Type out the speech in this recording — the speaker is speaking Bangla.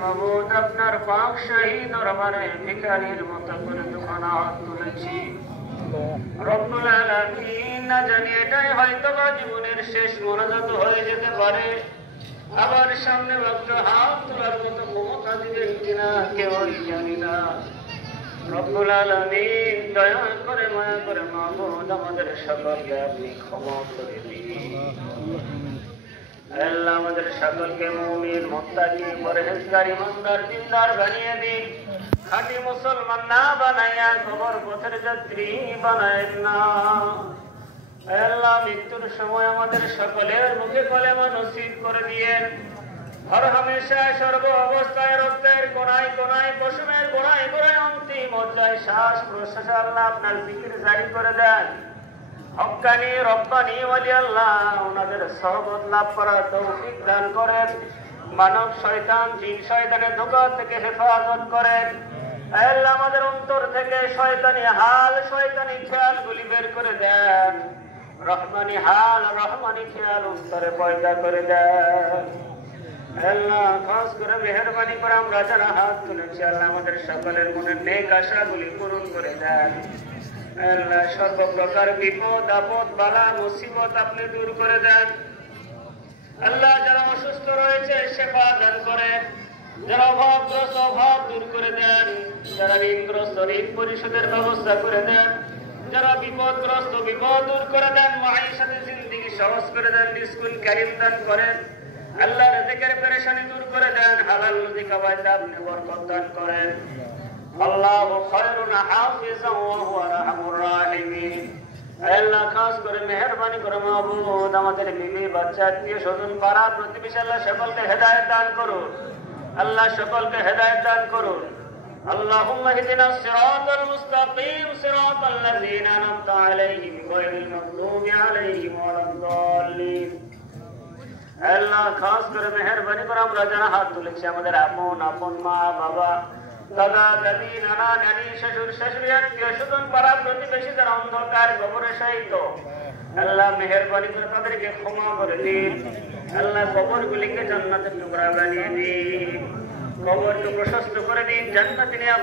মাবুদ আপনার পাক শাহী দরবারে ভিখারির মতো করে দুখানা হাত তুলেছি রব্বুল আলামিন। না জানি এটাই হয়তো বা জীবনের শেষ মোনাজাত হয়ে যেতে পারে, আবার সামনে একটা হাত তোলার মতো ক্ষমতা দিবেন কিনা কেউই জানি না। রব্বুল আলামিন দয়া করে মায়া করে মাবুদ আমাদের সকলকে আপনি ক্ষমা করে দিন। আল্লাহ আমাদের সকলকে মুমিন মুত্তাকি পরহেজগার ইমানদার দিনদার বানিয়ে দিন। খাঁটি মুসলমান না বানাইয়া কবর পথের যাত্রী বানায়েন না। আল্লাহ মৃত্যুর সময় আমাদের সকলের মুখে কলেমা নসিব করে দিয়েন। হর হামেশা সর্ব অবস্থায় রক্তের কোনায় কোনায় পশমের গোড়ায় গোড়ায় অন্তিম পর্যায়ে শ্বাস প্রশ্বাস আল্লাহ আপনার জিকির জারি করে দেন। হক্কানি রব্বানি ওয়ালি আল্লাহ ওনাদের সহবত লাভ করার তৌফিক দান করেন। মানব শয়তান জিন শয়তানের ধোঁকা থেকে হেফাজত করেন। আল্লাহ আমাদের অন্তর থেকে শয়তানি হাল শয়তানি খেয়াল গুলি বের করে দেন। রহমানি হাল রহমানি খেয়াল অন্তরে পয়দা করে দেন। আল্লাহ খাস করে মেহেরবানি করে আমরা যারা হাত তুলেছি আল্লাহ আমাদের সকলের মনের নেক আশাগুলি পূরণ করে দেন। আল্লাহ সর্বপ্রকার বিপদ আপদ বালা মুসিবত আপনি দূর করে দেন। আল্লাহ যারা অসুস্থ রয়েছে সেবা দান করেন। যারা অভাবগ্রস্ত অভাব দূর করে দেন। যারা ঋণগ্রস্ত ঋণ পরিশোধের ব্যবস্থা করে দেন। যারা বিপদগ্রস্ত বিপদ দূর করে দেন। মাঈশাতে জিন্দেগি সহজ করে দেন। রিজকুল কারীম দান করেন। আল্লাহ রিজকের পেরেশানি দূর করে দেন। হালাল রুজি কামাইতে আপনি বরকত দান করেন। আল্লাহু খায়রুন হাফিজান ওয়া হুয়া আরহামুর রাহিমিন। আল্লাহ খাস করে মেহেরবানি করে মাবুদ আমাদের বিবি বাচ্চা আত্মীয় স্বজন পাড়া প্রতিবেশী আল্লাহ সকলকে হেদায়েত দান করুন। আল্লাহ সকলকে হেদায়েত দান করুন। আল্লাহুম্মা ইহদিনাস সিরাতাল মুস্তাকিম সিরাতাল লাযীনা আন'আমতা আলাইহিম গায়রিল মাগদুবি আলাইহিম ওয়ালাদ-দাল্লিন। আল্লাহ খাস করে মেহেরবানি করে আমরা যারা হাত তুলেছি আমাদের আপন আপন মা বাবা দাদা দাদি নানা নানি শ্বশুর শাশুড়ি আত্মীয় স্বজন পাড়া প্রতিবেশী যারা অন্ধকার কবরে শায়িত আল্লাহ মেহেরবানি করে তাদেরকে ক্ষমা করে দিন। আল্লাহ কবরগুলিকে জান্নাতের টুকরা বানিয়ে দিন। কবরকে প্রশস্ত করে দিন। জান্নাতে নিয়ে